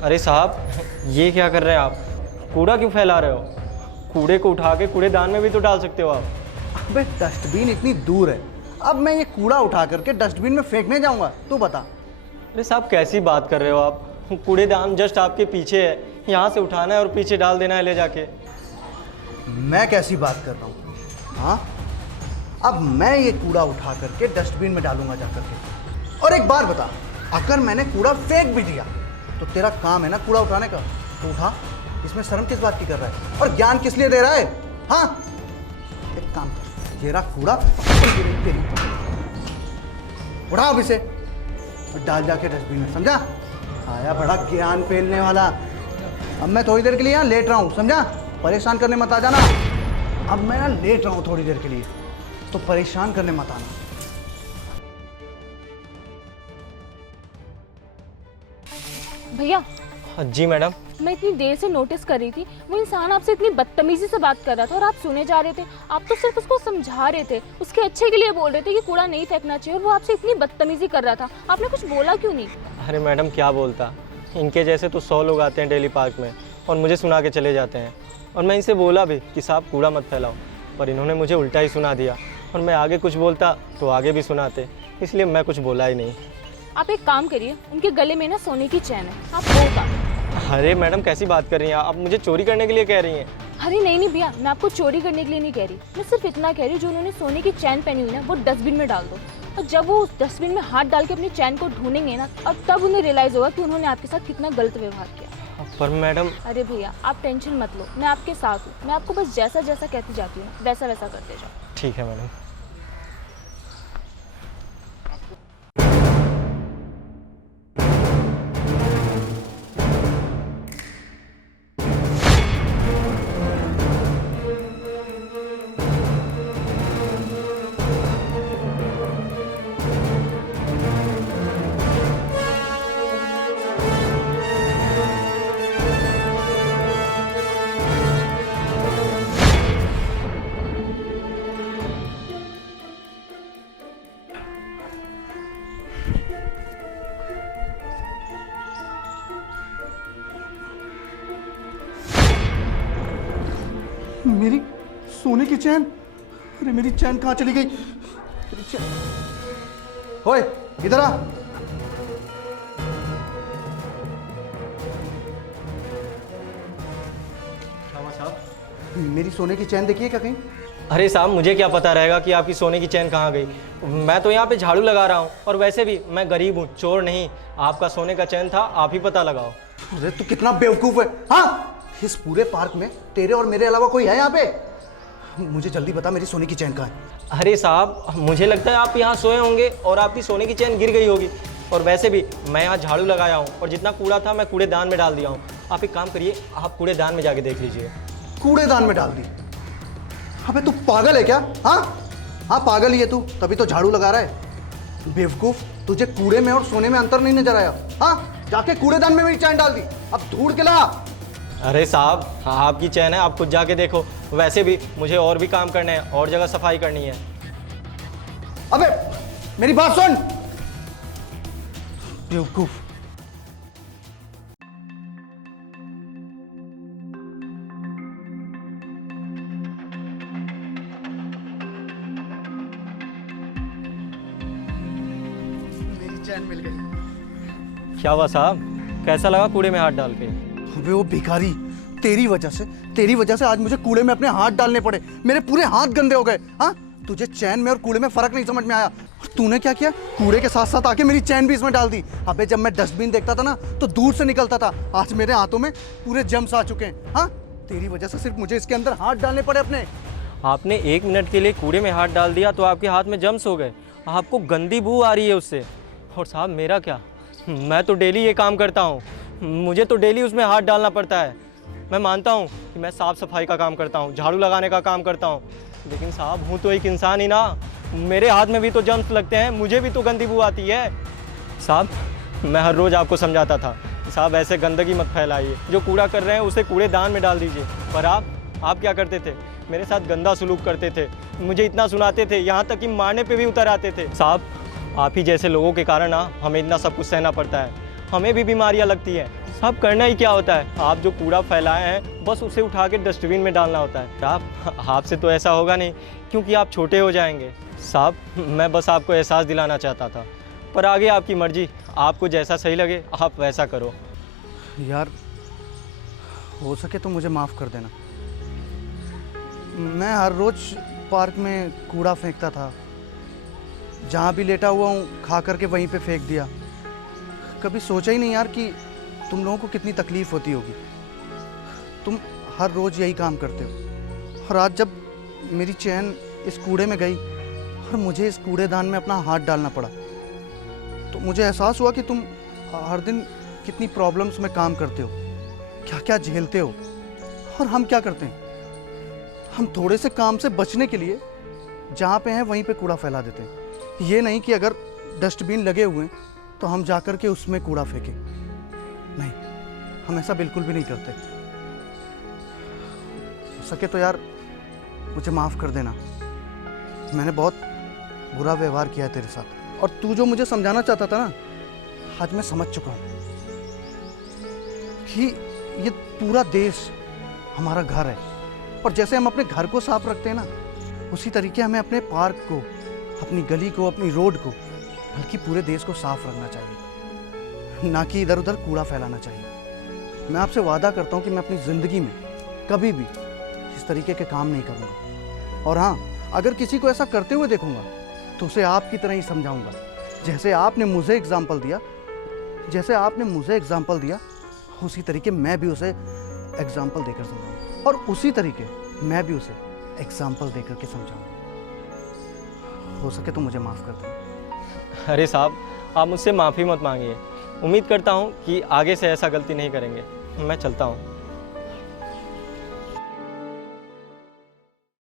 अरे साहब, ये क्या कर रहे हैं आप? कूड़ा क्यों फैला रहे हो? कूड़े को उठा के कूड़ेदान में भी तो डाल सकते हो आप। अबे डस्टबिन इतनी दूर है, अब मैं ये कूड़ा उठा करके डस्टबिन में फेंकने जाऊंगा? तू बता। अरे साहब, कैसी बात कर रहे हो आप? कूड़ेदान जस्ट आपके पीछे है, यहाँ से उठाना है और पीछे डाल देना है ले जाके। मैं कैसी बात कर रहा हूँ? हाँ, अब मैं ये कूड़ा उठा करके डस्टबिन में डालूंगा जा करके। और एक बात बता, अगर मैंने कूड़ा फेंक भी दिया तो तेरा काम है ना कूड़ा उठाने का, तो उठा। इसमें शर्म किस बात की कर रहा है और ज्ञान किस लिए दे रहा है? हाँ, एक काम कर, ये रहा कूड़ा, उठा अब इसे और डाल जाके डस्टबिन में, समझा? आया बड़ा ज्ञान फैलने वाला। अब मैं थोड़ी देर के लिए यहाँ लेट रहा हूँ, समझा? परेशान करने मत आ जाना। अब मैं ना लेट रहा हूँ थोड़ी देर के लिए, तो परेशान करने मत आना। भैया, जी मैडम। मैं इतनी देर से नोटिस कर रही थी, वो इंसान आपसे इतनी बदतमीजी से बात कर रहा था और आप सुने जा रहे थे। आप तो सिर्फ उसको समझा रहे थे, उसके अच्छे के लिए बोल रहे थे कि कूड़ा नहीं फेंकना चाहिए, और वो आपसे इतनी बदतमीजी कर रहा था। आपने कुछ बोला क्यों नहीं? अरे मैडम, क्या बोलता, इनके जैसे तो 100 लोग आते हैं डेली पार्क में और मुझे सुना के चले जाते हैं। और मैं इनसे बोला भी कि साहब कूड़ा मत फैलाओ, पर इन्होंने मुझे उल्टा ही सुना दिया। और मैं आगे कुछ बोलता तो आगे भी सुनाते, इसलिए मैं कुछ बोला ही नहीं। आप एक काम करिए, उनके गले में ना सोने की चैन है, आप वो उतारो। अरे मैडम, कैसी बात कर रही हैं आप? मुझे चोरी करने के लिए कह रही हैं? अरे नहीं भैया, मैं आपको चोरी करने के लिए नहीं कह रही, मैं सिर्फ इतना कह रही हूँ, जो उन्होंने सोने की चैन पहनी हुई ना, वो डस्टबिन में डाल दो। और जब वो उस डस्टबिन में हाथ डाल के अपनी चैन को ढूंढेंगे ना, और तब उन्हें रियलाइज होगा कि उन्होंने आपके साथ कितना गलत व्यवहार किया। पर मैडम। अरे भैया, आप टेंशन मत लो, मैं आपके साथ हूँ। मैं आपको बस जैसा जैसा कहती जाती हूँ वैसा वैसा करते जाओ। ठीक है मैडम। मेरी सोने की चैन, अरे मेरी चैन कहाँ चली गई? मेरी चैन, ओए इधर आ। मेरी सोने की चैन देखिए क्या कहीं? अरे साहब, मुझे क्या पता रहेगा कि आपकी सोने की चैन कहाँ गई? मैं तो यहाँ पे झाड़ू लगा रहा हूँ, और वैसे भी मैं गरीब हूँ, चोर नहीं। आपका सोने का चैन था, आप ही पता लगाओ। अरे तू कितना बेवकूफ है। हाँ, इस पूरे पार्क में तेरे और मेरे अलावा कोई है यहाँ पे? मुझे जल्दी बता, मेरी सोने की चैन कहाँ है? अरे साहब, मुझे लगता है आप यहाँ सोए होंगे और आपकी सोने की चैन गिर गई होगी। और वैसे भी मैं यहाँ झाड़ू लगाया हूँ, और जितना कूड़ा था मैं कूड़ेदान में डाल दिया हूँ। आप एक काम करिए, आप कूड़ेदान में जाके देख लीजिए। कूड़ेदान में डाल दी? अबे तू पागल है क्या? हाँ हाँ, पागल ही है तू, तभी तो झाड़ू लगा रहा है। बेवकूफ, तुझे कूड़े में और सोने में अंतर नहीं नजर आया? हाँ, जाके कूड़ेदान में मेरी चैन डाल दी, अब ढूंढ के ला। अरे साहब, आपकी चैन है, आप खुद जाके देखो। वैसे भी मुझे और भी काम करने हैं, और जगह सफाई करनी है। अबे मेरी बात सुन, बेवकूफ। मेरी चैन मिल गई। क्या हुआ साहब, कैसा लगा कूड़े में हाथ डाल के? अबे वो भिखारी, तेरी वजह से आज मुझे कूड़े में अपने हाथ डालने पड़े। मेरे पूरे हाथ गंदे हो गए। हाँ, तुझे चैन में और कूड़े में फर्क नहीं समझ में आया। तूने क्या किया? कूड़े के साथ साथ आके मेरी चैन भी इसमें डाल दी। अबे जब मैं डस्टबिन देखता था ना, तो दूर से निकलता था। आज मेरे हाथों में पूरे जम्स आ चुके हैं। हाँ, तेरी वजह से सिर्फ मुझे इसके अंदर हाथ डालने पड़े अपने। आपने 1 मिनट के लिए कूड़े में हाथ डाल दिया तो आपके हाथ में जम्स हो गए। आपको गंदी बू आ रही है उससे। और साहब मेरा क्या, मैं तो डेली ये काम करता हूँ, मुझे तो डेली उसमें हाथ डालना पड़ता है। मैं मानता हूँ कि मैं साफ़ सफाई का काम करता हूँ, झाड़ू लगाने का काम करता हूँ, लेकिन साहब हूँ तो एक इंसान ही ना। मेरे हाथ में भी तो जम्स लगते हैं, मुझे भी तो गंदी बू आती है। साहब, मैं हर रोज़ आपको समझाता था कि साहब ऐसे गंदगी मत फैलाइए, जो कूड़ा कर रहे हैं उसे कूड़ेदान में डाल दीजिए। पर आप क्या करते थे? मेरे साथ गंदा सलूक करते थे, मुझे इतना सुनाते थे, यहाँ तक कि मारने पे भी उतर आते थे। साहब, आप ही जैसे लोगों के कारण ना हमें इतना सब कुछ सहना पड़ता है, हमें भी बीमारियाँ लगती हैं। साहब करना ही क्या होता है, आप जो कूड़ा फैलाए हैं बस उसे उठा के डस्टबिन में डालना होता है। साहब आपसे तो ऐसा होगा नहीं क्योंकि आप छोटे हो जाएंगे। साहब मैं बस आपको एहसास दिलाना चाहता था, पर आगे आपकी मर्जी, आपको जैसा सही लगे आप वैसा करो। यार हो सके तो मुझे माफ़ कर देना। मैं हर रोज़ पार्क में कूड़ा फेंकता था, जहाँ भी लेटा हुआ हूँ खा करके वहीं पे फेंक दिया। कभी सोचा ही नहीं यार कि तुम लोगों को कितनी तकलीफ़ होती होगी। तुम हर रोज़ यही काम करते हो, और आज जब मेरी चैन इस कूड़े में गई और मुझे इस कूड़ेदान में अपना हाथ डालना पड़ा, तो मुझे एहसास हुआ कि तुम हर दिन कितनी प्रॉब्लम्स में काम करते हो, क्या क्या झेलते हो। और हम क्या करते हैं, हम थोड़े से काम से बचने के लिए जहाँ पे हैं वहीं पे कूड़ा फैला देते हैं। ये नहीं कि अगर डस्टबिन लगे हुए हैं तो हम जा कर के उसमें कूड़ा फेंकें। नहीं, हम ऐसा बिल्कुल भी नहीं करते। हो सके तो यार मुझे माफ़ कर देना, मैंने बहुत बुरा व्यवहार किया है तेरे साथ। और तू जो मुझे समझाना चाहता था ना, आज मैं समझ चुका हूँ कि ये पूरा देश हमारा घर है, और जैसे हम अपने घर को साफ रखते हैं ना, उसी तरीके हमें अपने पार्क को, अपनी गली को, अपनी रोड को, बल्कि पूरे देश को साफ रखना चाहिए, ना कि इधर उधर कूड़ा फैलाना चाहिए। मैं आपसे वादा करता हूँ कि मैं अपनी ज़िंदगी में कभी भी इस तरीके के काम नहीं करूँगा। और हाँ, अगर किसी को ऐसा करते हुए देखूँगा तो उसे आपकी तरह ही समझाऊँगा, जैसे आपने मुझे एग्जाम्पल दिया, उसी तरीके मैं भी उसे एग्जाम्पल देकर समझाऊँगा, और उसी तरीके मैं भी उसे एग्जाम्पल देकर के समझाऊँगा। हो सके तो मुझे माफ़ कर दें। अरे साहब आप मुझसे माफ़ी मत मांगिए, उम्मीद करता हूँ कि आगे से ऐसा गलती नहीं करेंगे। मैं चलता हूँ।